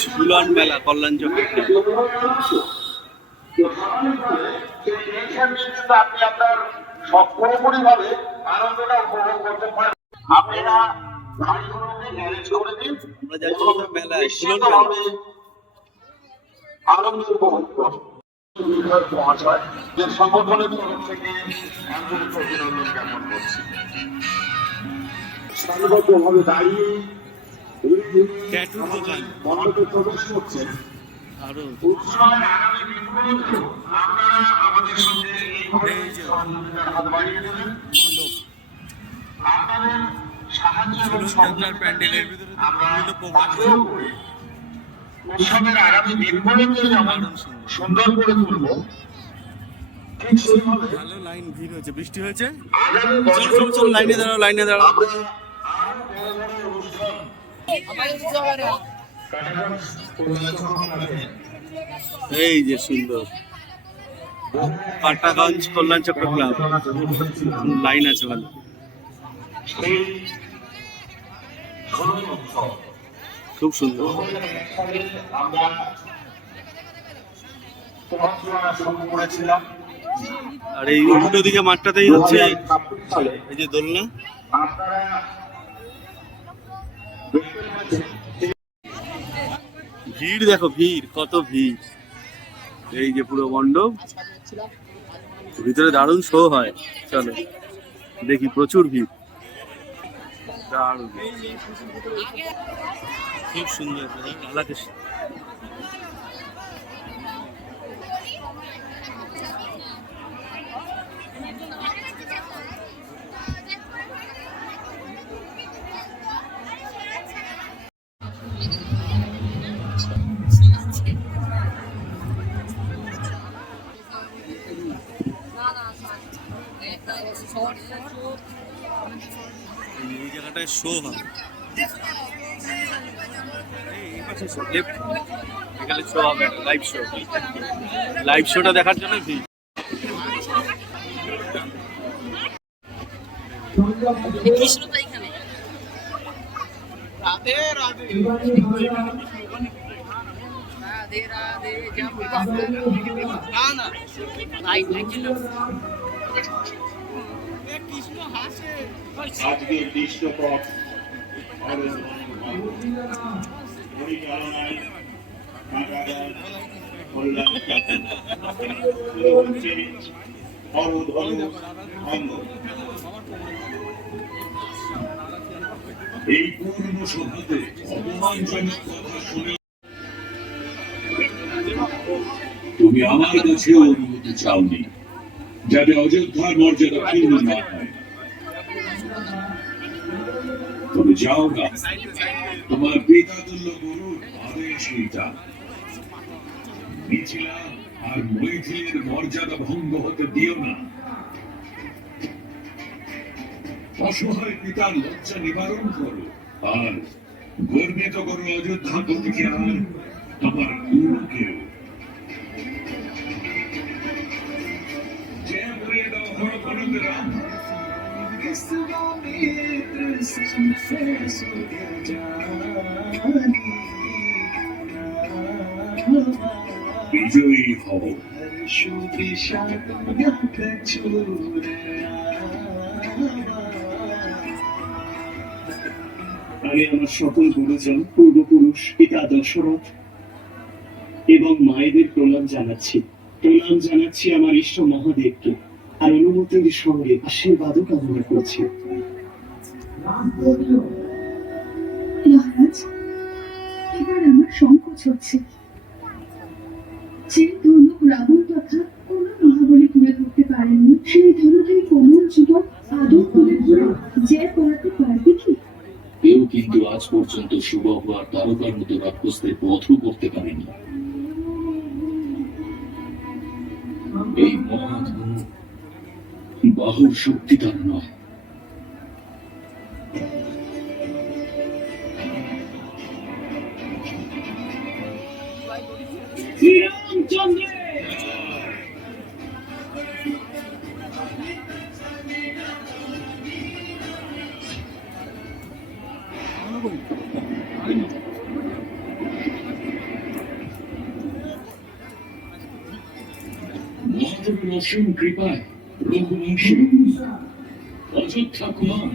ঝুলন মেলা কল্যাণ চক্র আপনি আপনার পুরোপুরি ভাবে আনন্দটা উপভোগ করতে পারেন। আপনারা গাড়িগুলোকে গ্যারেজ করে দিন, আমরা যাচ্ছি মেলায় ঝুলন নিশ্চিতভাবে আনন্দ উপভোগ করুন। যে সংগঠনের তরফ থেকে আন্তরিক অভিনন্দন জ্ঞাপন করছি। সারিবদ্ধভাবে দাঁড়িয়ে ট্যাটুর দোকান মণ্ডপে প্রবেশ করছেন। আরো উৎসবের আগামী দিনগুলোতে আপনারা আমাদের সঙ্গে এইভাবে সহযোগিতার হাত বাড়িয়ে দেবেন। আপনাদের সাহায্য এবং ঝুলন প্যান্ডেলের ভিতরে আমরা প্রোগ্রাম উৎসবের আগামী দিনগুলোকে যেমন সুন্দর করে তুলব, ঠিক সেইভাবে ভালো লাইন ভিড় হয়েছে, বৃষ্টি হয়েছে। আগামী চল চল চল, লাইনে দাঁড়াও, লাইনে দাঁড়াও। আমরা আরো বড় বড় অনুষ্ঠান এই যে সুন্দর পাটাগঞ্জ কল্যাণ চক্র ক্লাব, লাইন আছে ভালো। খুব সুন্দর। আমরা শুরু করেছিলাম, আর এই উল্টো দিকে মাঠটাতেই হচ্ছে এই যে দোলনা। আপনারা ভিড় দেখো, ভিড় কত ভিড়। এই যে পুরো মণ্ডপ, ভিতরে দারুণ শো হয়। চলো দেখি, প্রচুর ভিড়, দারুণ, খুব সুন্দর রাধাকৃষ্ণ। এই জায়গাটায় শো হয়, এখানে শো হবে, লাইভ শো। লাইভ শোটা দেখার জন্য ভিড়। কৃষ্ণটা এখানে রাধে রাধে রাধে রাধে না না লাইট ছিল কৃষ্ণ হাসে আজকে দৃশ্যপট পরিচালনায় এই পূর্ণ সভাতে অপমানজনক কথা শুনে তুমি আমার কাছে অনুমতি চাওনি যাতে অযোধ্যার মর্যাদা ক্ষুণ্ণ না হয়। তবে যাও না, তোমার পিতাতুল্য গুরুর আদেশ এইটা, মিথিলা আর মৈথিলীর মর্যাদা ভঙ্গ হতে দিও না। অসহায় পিতার লজ্জা নিবারণ করো আর গর্বিত করো অযোধ্যা প্রতীকে আর তোমার গুরুকেও। জয় বলিয়ে দাও হরকনন্দ রাম। বিজয়ী হও। আমি আমার সকল গুরুজন, পূর্বপুরুষ, পিতা দশরথ এবং মায়েদের প্রণাম জানাচ্ছি। প্রণাম জানাচ্ছি আমার ইষ্ট মহাদেবকে আর অনুমতির সঙ্গে আশীর্বাদও কামনা করছি। মহারাজ, এবার আমার সংকোচ হচ্ছে। যে ধনুক রাবণ তথা কোন মহাবলী তুলে ধরতে পারেননি, সেই ধনুকের কোমল যুবক আদর তুলে ধরে যে পড়াতে পারবে কি? কেউ কিন্তু আজ পর্যন্ত সুবহ আর তারকার মতো রাক্ষসদের পথও করতে পারেনি। এই মহাধনু বাহুর শক্তি তার নয়, শ্রীরামচন্দ্র অসীম কৃপায় রঘুবংশী অযোধ্যা কুমার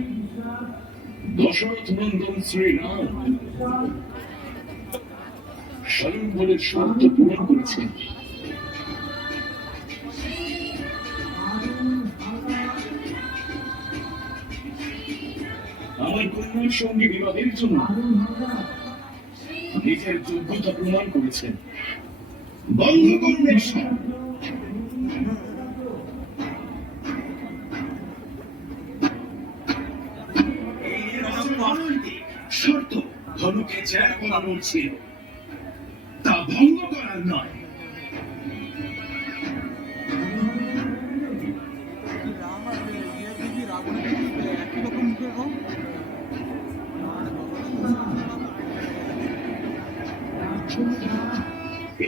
দশরথ নন্দন শ্রীরাম স্বয়ংবরের শর্ত পূরণ করেছেন। আমার কন্যার সঙ্গে বিবাহের জন্য নিজের যোগ্যতা প্রমাণ করেছেন। বঙ্গবন্ধের শর্ত ধনুকে যা করানো ছিল তা ভঙ্গ করার নয়।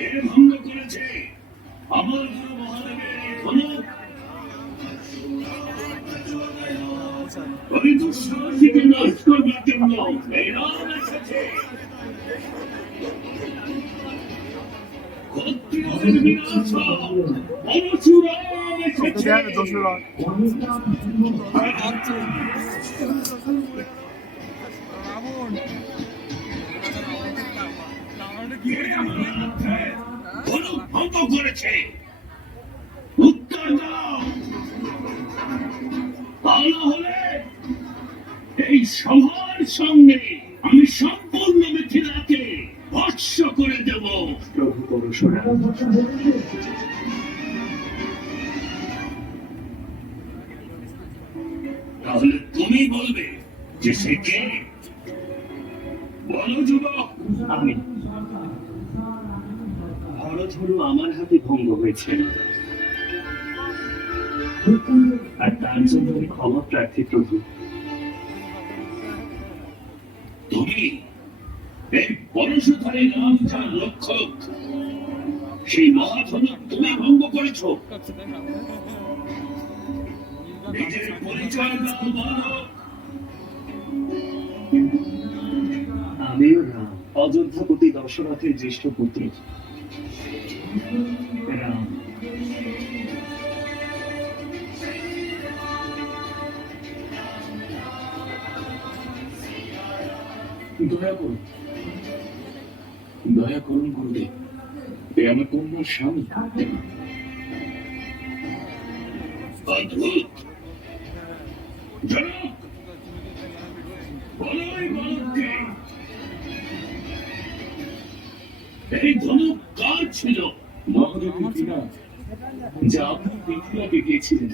এর ভঙ্গ করেছে আমার গুরু মহাদেবের এই ধনুক। ওই দুঃসাহসীকে নাশ করবার জন্য এই রাম এসেছে। ক্ষত্রিয়দের বিনাশ পরশুরাম এসেছে। ধনুক ভঙ্গ করেছে। উত্তর দাও, তা না হলে এই সভার সামনে আমি সম্পূর্ণ মিথিলাকে ভৎস করে দেব। প্রভু পরশুরাম, তাহলে তুমি বলবে যে সে কে? বলো যুবক। আমি হরধনু আমার হাতে ভঙ্গ হয়েছে, আর তার জন্য আমি ক্ষমা প্রার্থী প্রভু। তুমি এই পরশুধারী রাম যার রক্ষক, সেই মহাধনুক তুমি ভঙ্গ করেছ। নিজের পরিচয় দাও বালক। আমিও রাম, অযোধ্যাপতি দশরথের জ্যেষ্ঠ পুত্র রাম। দয়া করুন, দয়া করুন গুরুদেব, এ আমার কন্যার স্বামী। অদ্ভুত। জনক, বলো এই বালককে এই ধনুক কার ছিল? মহাদেবের বিনা, যা আপনি মিথিলাকে দিয়েছিলেন।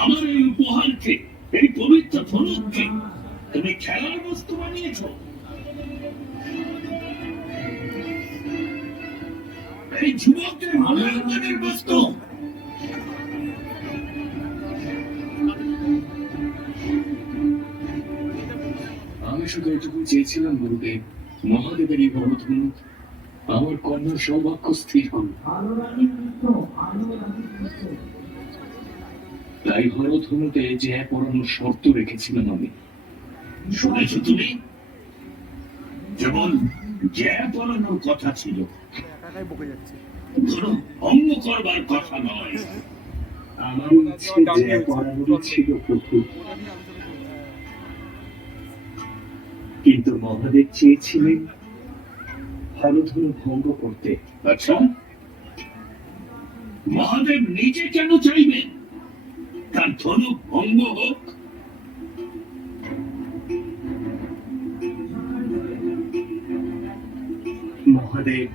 আমার এই উপহারকে, এই পবিত্র ধনুককে তুমি খেলার বস্তু বানিয়েছ। এই যুবকদের মূল্যায়নের বস্তু। আমি শুধু এটুকু চেয়েছিলাম গুরুদেব, মহাদেবের এই হরধনু আমার কন্যার সৌভাগ্য স্থির করুন। তাই হরধনুতে যে পড়ানোর শর্ত রেখেছিলাম আমি। শুনেছ তুমি? যেমন যে পড়ানোর কথা ছিল, ধরো ভঙ্গ করবার কথা নয়। আমার ইচ্ছে যে পরামর্শ ছিল প্রভু, কিন্তু মহাদেব চেয়েছিলেন হরধনু ভঙ্গ করতে। আচ্ছা, মহাদেব নিজে কেন চাইবেন তার ধনুক ভঙ্গ হোক? মহাদেব,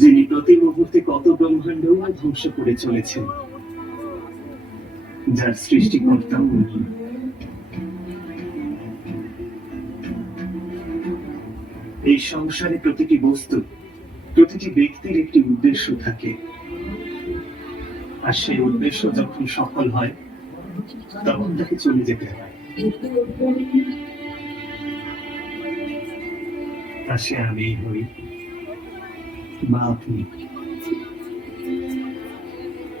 যিনি প্রতি মুহূর্তে কত ব্রহ্মাণ্ড ধ্বংস করে চলেছেন, যার সৃষ্টিকর্তা উনি। এই সংসারে প্রতিটি বস্তু, প্রতিটি ব্যক্তির একটি উদ্দেশ্য থাকে, আর সেই উদ্দেশ্য যখন সফল হয় তখন তাকে চলে যেতে হয়। তা সে আমি হই বা আপনি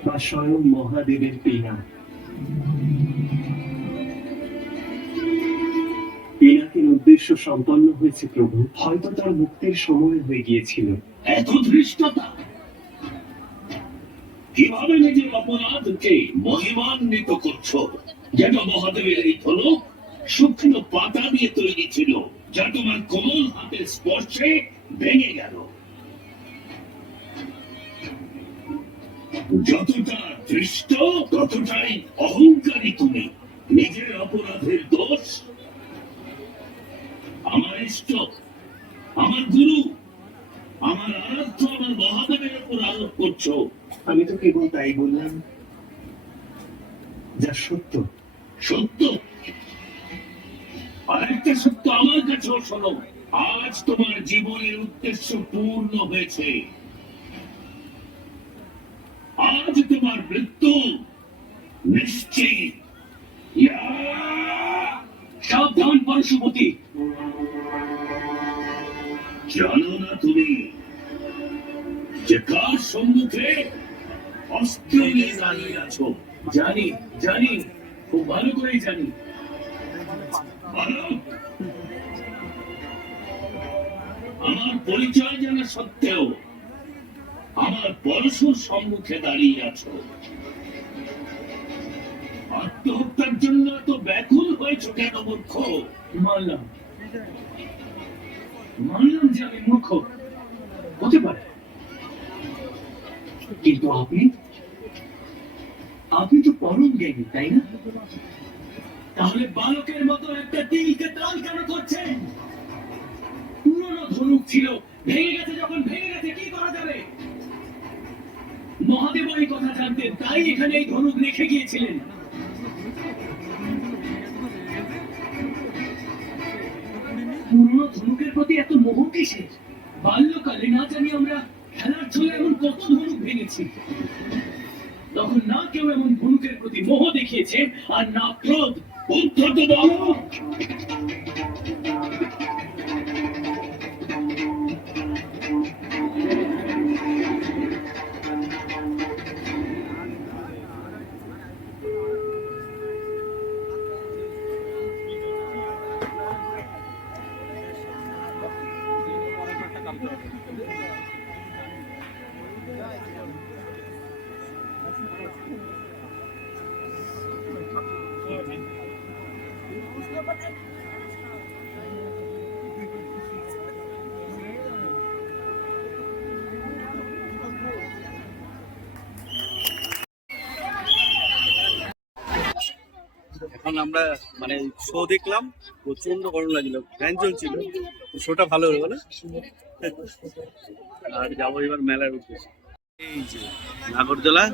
বা স্বয়ং মহাদেবের পিনা। পিনাকের উদ্দেশ্য সম্পন্ন হয়েছে প্রভু। হয়তো তার মুক্তির সময় হয়ে গিয়েছিল। এত ধৃষ্টতা! কিভাবে নিজের অপরাধকে মহিমান্বিত করছো, যেন মহাদেবের এই ধনুক শুকনো পাতা দিয়ে তৈরি ছিল, যা তোমার কোমল হাতের স্পর্শে ভেঙে গেল। যতটা দৃষ্ট ততটাই অহংকারী তুমি। নিজের অপরাধের দোষ আমার ইষ্ট, আমার গুরু, আমার আরাধ্য, আমার মহাদেবের উপর আরোপ করছো। আমি তো কেবল তাই বললাম যা সত্য। সত্য? আর একটা সত্য আমার কাছেও শোনো। আজ তোমার জীবনের উদ্দেশ্য পূর্ণ হয়েছে। আজ তোমার মৃত্যু নিশ্চিত। ইয়া! সাবধান পরশুপতি, জানো না তুমি যে কার সম্মুখে অস্ত্র নিয়ে দাঁড়িয়ে আছো? জানি, জানি, খুব ভালো করেই জানি। ভালো? আমার পরিচয় জানা সত্ত্বেও আমার পরশুর সম্মুখে দাঁড়িয়ে আছো। আত্মহত্যার জন্য এত ব্যাকুল হয়েছ কেন মূর্খ? মানলাম, মানলাম যে আমি মূর্খ, হতে পারে, কিন্তু আপনি তো পরম জ্ঞানী, তাই না? তাহলে বালকের মতো একটা তিলকে তাল কেন করছেন? পুরনো ধনুক ছিল, ভেঙে গেছে, যখন ভেঙে গেছে কি করা যাবে? মহাদেব এই কথা জানতেন, তাই এখানে এই ধনুক রেখে গিয়েছিলেন। পুরনো ধনুকের প্রতি এত মোহ কিসের? বাল্যকালে না জানি আমরা খেলার ছলে এমন কত ধনুক ভেঙেছি, তখন না কেউ এমন ধনুকের প্রতি মোহ দেখিয়েছে, আর না ক্রোধ। উদ্ধত বালক! এখন আমরা মানে শো দেখলাম, প্রচন্ড গরম লাগছিল, ফ্যান চলছিল, শোটা ভালো হলো বলে। আর যাবো এবার মেলার উদ্দেশ্যে। এই যে নাগরদোলা,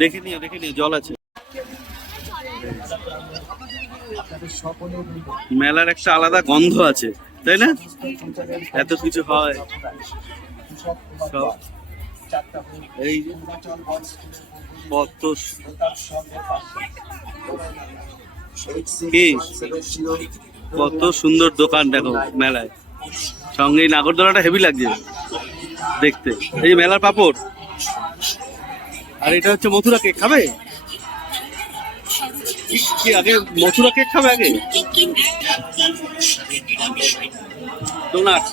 দেখে নিও জল আছে। মেলার একটা আলাদা গন্ধ আছে, তাই না? এত কিছু হয় সব। এই যে কত সুন্দর দোকান দেখো মেলায়, সঙ্গে এই নাগরদোলাটা হেভি লাগছে দেখতে। এই যে মেলার পাপড়, আর এটা হচ্ছে মথুরা কেক। খাবে কি আগে? মথুরা কেক খাবে আগে? ডোনাট।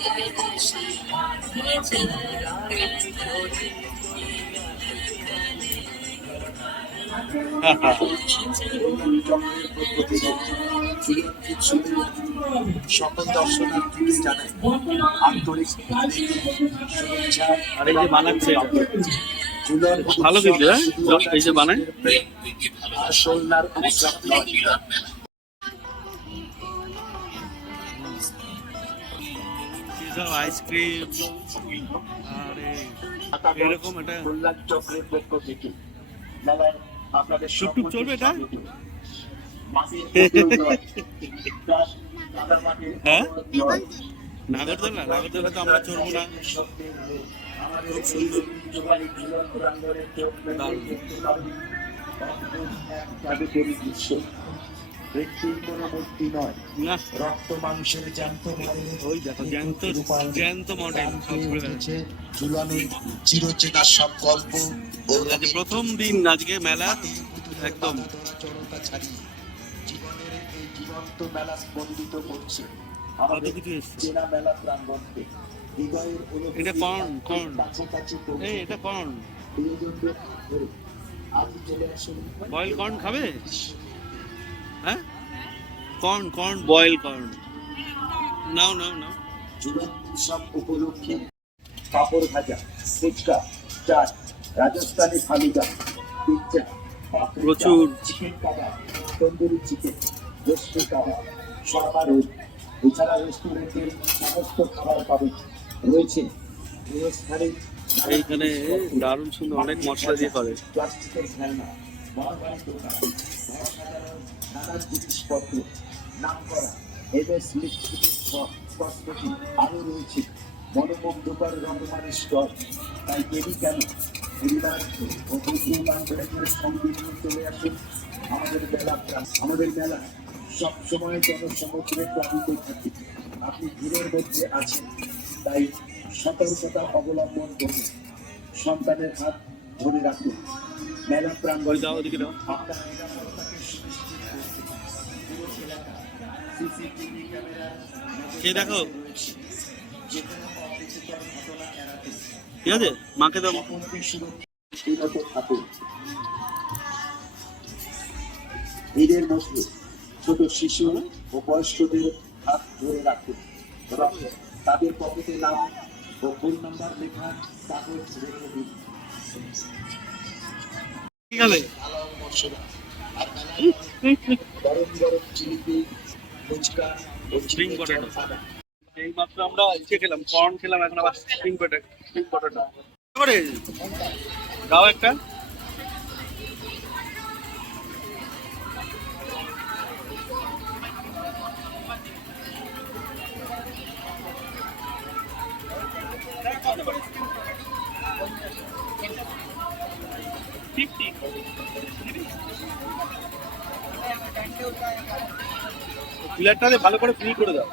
সকল দর্শনার্থীকে জানাই আন্তরিক শুভেচ্ছা। আর এই যে বানাচ্ছে ভালো কিন্তু, এই যে বানায় সোলনার উৎসব নয়। আইসক্রিম আর এরকম একটা কল্যাণ চক্রের পক্ষ থেকে মেলায় আপনাদের টুকটুক চলবে এটা। হ্যাঁ, নাগরদোলা তো আমরা চড়বো না। খুব সুন্দর, না রক্ত মাংসের জ্যান্ত ওই দেখো জ্যান্ত মডেল ঝুলানো চিরচেনা সব গল্প ও প্রথম দিন আজকে মেলা একদম জড়তা ছাড়িয়ে জীবনের এই জীবন্ত মেলা স্পন্দিত করছে কত কিছু এসছে। চেনা মেলা প্রাঙ্গণকে। হৃদয়ের এটা কর্ন কর্ন কাছাকাছি এই এটা কর্ন প্রিয়জনদের হাত ধরে আজ চলে আসুন বয়েল কর্ন খাবে হ্যাঁ কর্ন কর্ন বয়েল কর্ন নাও নাও নাও জীবন উৎসব উপলক্ষে পাপড় ভাজা ফুচকা চাট রাজস্থানি ফালুদা পিৎজা প্রচুর। চিকেন কাবাব তন্দুরি চিকেন রোস্টি কাবাব শর্মা রোল এছাড়া রেস্টুরেন্টের সমস্ত খাবার পাবেন রয়েছে গৃহস্থালির এইখানে দারুণ সুন্দর অনেক মশলা দিয়ে করে প্লাস্টিকের খেলনা মহাবাড়ি দোকান অসাধারণ নানান জিনিসপত্র নাম করা এমএস লিপস্টিকের কসমেটিক আরও রয়েছে মনোমুগ্ধকর রকমারি স্টল তাই দেরি কেন পরিবার ও বন্ধু বান্ধবদের সঙ্গে নিয়ে চলে আসুন আমাদের মেলা আমাদের মেলা সবসময় জনসমুদ্রে প্লাবিত থাকে আপনি ভিড়ের মধ্যে আছেন তাই সতর্কতা অবলম্বন করুন সন্তানের হাত ধরে রাখুন মেলা ওই প্রাঙ্গণ দাও ওদিকে দাও আপনার নিরাপত্তাকে সুনিশ্চিত করতে পুরো এলাকা সিসিটিভি ক্যামেরা কে দেখো রয়েছে যে কোনো অপ্রীতিকর ঘটনা এড়াতে ঠিক আছে মাকে দাও সকলকে সুরক্ষিত থাকুন ঈদের মধ্যে ছোট শিশু ও বয়স্কদের হাত ধরে রাখুন এবং তাদের পকেটে নাম ও ফোন নাম্বার লেখা কাগজ রেখে দিন কি খাবে ভালো মশলা আর গরম গরম জিলিপি ফুচকা ও Spring চিকেন potato. চাপ আদা এই মাত্র আমরা খেলাম কর্ন খেলাম এখন আবার স্প্রিং পটেটো করে দাও একটা প্লেটটাতে ভালো করে ফ্রি করে দাও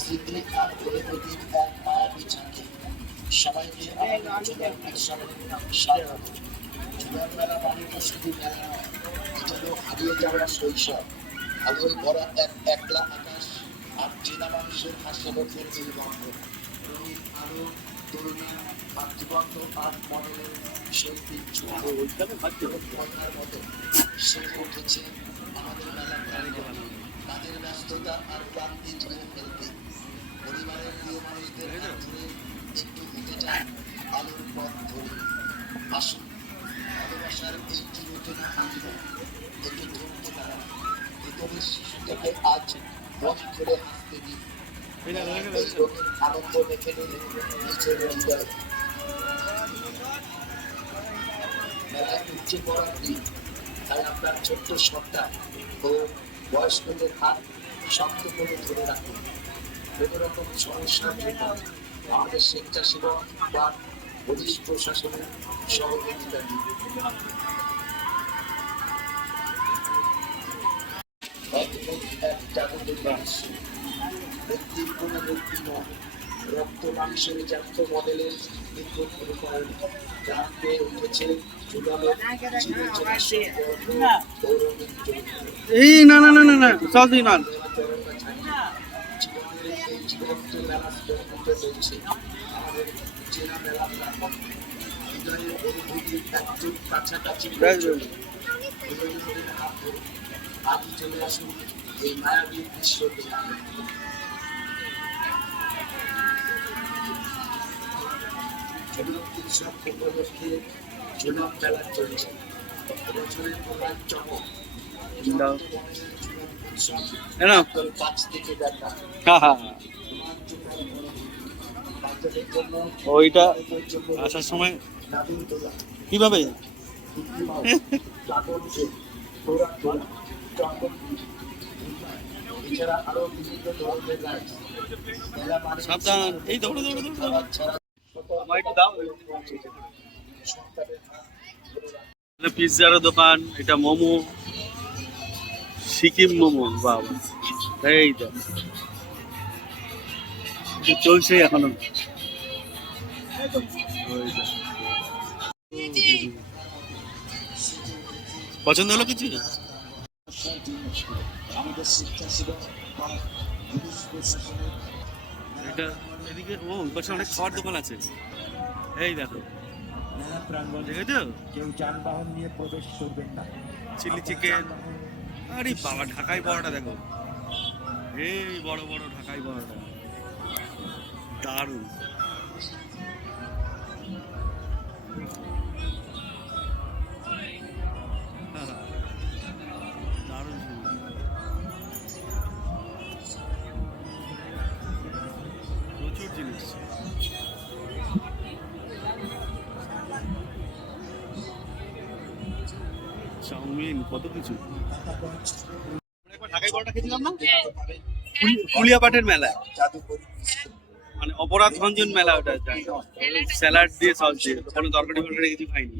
স্মৃতি আর প্রতিদিন এক মায়াবী ঝাঁকি সবাইকে আমাদের জীবন উৎসবে স্বাগত জীবন মেলা মানে তো শুধু মেলা নয় এটা হলো হারিয়ে যাওয়া শৈশব আলোয় ভরা এক একলা আকাশ আর চেনা মানুষের হাসি মুখের নির্বন্ধন রঙিন আলো তরুণী ভাতৃবন্ধ আর মডেলের শৈল্পিক মজার মতো সেরে উঠেছে আমাদের মেলা প্রাঙ্গণ তাদের ব্যস্ততা আর ক্লান্তি ধরে ফেলতে পরিবারের প্রিয় মানুষদের হাত ধরে একটু হেঁটে যান আলোর পথ ধরে আসুন ভালোবাসার এই চিরচেনা আনন্দ একটু ধরতে পারা ভিতরের শিশুটাকে আজ মন করে হাসতে দিন এই রঙের আনন্দ দেখে নিন নিজের হৃদয় মেলায় উঠছে পড়ার দিন তাই আপনার ছোট্ট সন্তান ও বয়স্কদের হাত শক্ত করে ধরে রাখুন কোনো রকম সমস্যার জন্য আমাদের স্বেচ্ছাসেবক বা পুলিশ প্রশাসনের সহযোগিতা দিন অদ্ভুত এক জাদুদের দৃশ্য ব্যক্তির কোনো ব্যক্তি নয় রক্ত মাংসের জ্যান্ত মডেলের নিখুঁত রূপায়ণ যা পেয়ে উঠেছে জুলামের চিরচেনা সুগন্ধ ও রঙিন চরিত্র এই না না না না না সরি না জীবনের এই জীবন্ত মেলা স্পন্দে চলছে আমাদের চেনা মেলা প্রাঙ্গণ হৃদয়ের অনুভূতির একটু কাছাকাছি হাত ধরে আজই চলে আসুন এই মায়াবী দৃশ্যকে উৎসব উপলক্ষে ঝুলন মেলা চলছে বছরের প্রধান চমক না কাছ থেকে দেখা বাচ্চাদের জন্য ওইটা বড়দের জন্য আসার সময় নাবিল তোলা কিভাবে এছাড়া আরো বিভিন্ন ধরনের রাইড সাবধান এই দৌড়ো দৌড়ো দৌড়ো আমার একটু দাও পিৎজার দোকান এটা মোমো সিকিম মোমো বাবা এই তো চলছে এখনো ওই তো। পছন্দ হলো কিছু আমাদের স্বেচ্ছাসেবক বা পুলিশ প্রশাসনের এটা এদিকে ও ওই পাশে অনেক খাওয়ার দোকান আছে। এই দেখো, মেলা প্রাঙ্গণে দেখেছো? কেউ যানবাহন নিয়ে প্রবেশ করবেন না। Chilli chicken. আরে বাবা, ঢাকাই বড়টা দেখো, এই বড় বড় ঢাকাই বড়টা, দারুণ। দারুণ সুন্দর। প্রচুর জিনিস। চাউমিন, কত কিছু। ঢাকাই বড়টা খেয়েছিলাম না, কুলিয়াপাটের মেলা, মানে অপরাধ ভঞ্জন মেলা, ওটা স্যালাড দিয়ে সস দিয়ে, কোনো তরকারি ফরকারি কিছু খাইনি।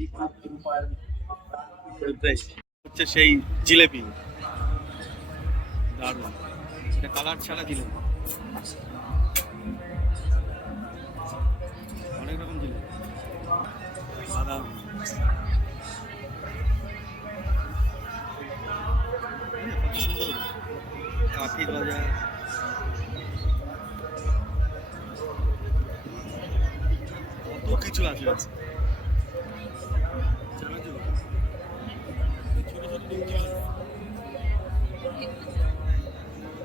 ওটাই হচ্ছে সেই জিলেপি, দারুণ। এটা কালার ছাড়া জিলেপি, অনেক রকম জিলেপি, বাদাম। কত সুন্দর কাঠি গজা, কত কিছু আছে।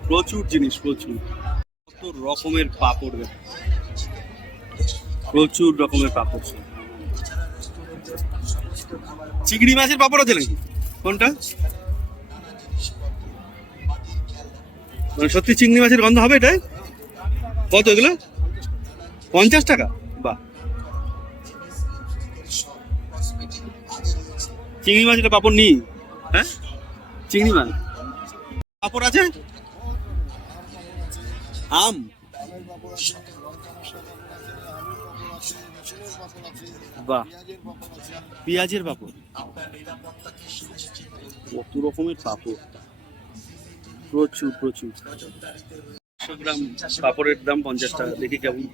প্রচুর জিনিস, প্রচুর, কত রকমের পাপড় দেখো, প্রচুর রকমের পাপড়। চিংড়ি মাছের পাপড় আছে নাকি? কোনটা? মানে সত্যি চিংড়ি মাছের গন্ধ হবে এটাই? কত এগুলো? 50 টাকা? বাহ। চিংড়ি মাছ, এটা পাপড় নিই। হ্যাঁ, চিংড়ি মাছ পাপড় আছে। আম, বাহ, পেঁয়াজের পাপড়, কত রকমের পাপড়, প্রচুর প্রচুর। 100 গ্রাম পাপড়ের দাম 50 টাকা, দেখি কেমন।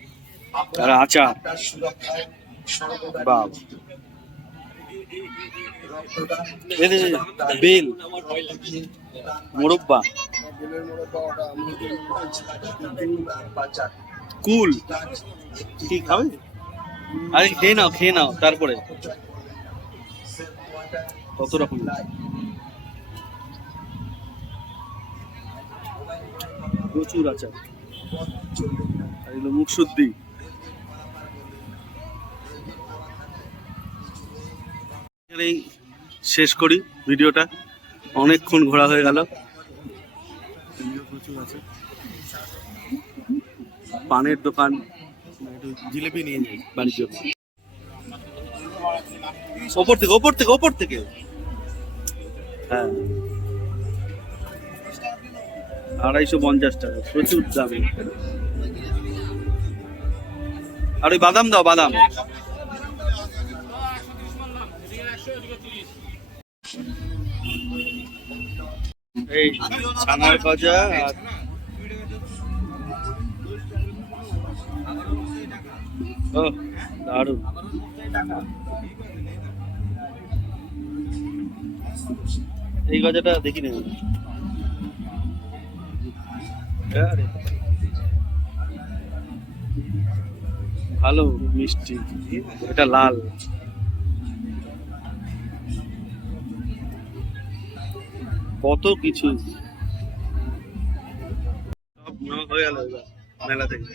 আর আচার, বাহ, বেল, মোরব্বা, কুল। কি খাবে? আরে খেয়ে নাও, খেয়ে নাও, তারপরে কত রকম। প্রচুর আচার। আর এগুলো মুখ শুদ্ধি। এখানেই শেষ করি ভিডিওটা, অনেকক্ষণ ঘোরা হয়ে গেল। প্রচুর আছে, পানের দোকান, একটু জিলেপি নিয়ে যাই বাড়ির জন্য। ওপর থেকে, ওপর থেকে, ওপর থেকে, হ্যাঁ, 250 টাকা, প্রচুর দাম। আর ওই বাদাম দাও, বাদাম। এই ছানার গজা আর ও দারুণ। এই গজাটা দেখি না, ভালো মিষ্টি, এটা লাল। কত কিছু সব নেওয়া হয়ে গেল এবার মেলা থেকে।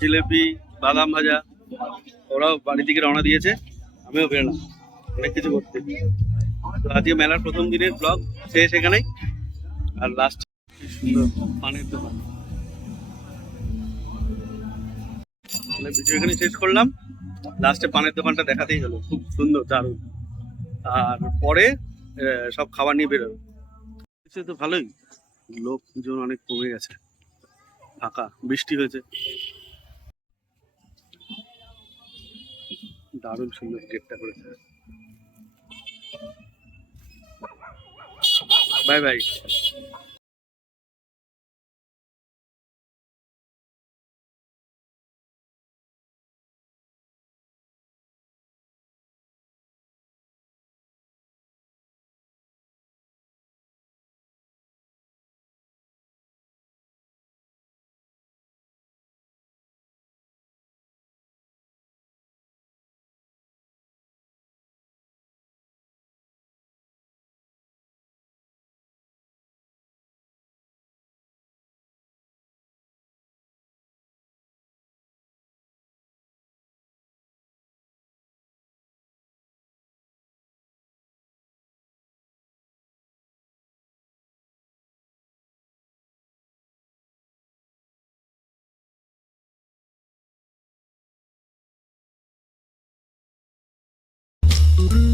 জিলেপি, বাদাম ভাজা, ওরাও বাড়ি থেকে রওনা দিয়েছে, আমিও বেরোলাম অনেক কিছু করতে। তো আজকে মেলার প্রথম দিনের ব্লগ শেষ এখানেই। আর লাস্ট সুন্দর পানের দোকান, ভিডিও এখানে শেষ করলাম। লাস্টে পানের দোকানটা দেখাতেই হলো, খুব সুন্দর, দারুণ। আর পরে সব খাবার নিয়ে বেরোবে। তো ভালোই, লোকজন অনেক কমে গেছে, ফাঁকা, বৃষ্টি হয়েছে। দারুণ সুন্দর গেটটা করেছে। Bye bye. দেখো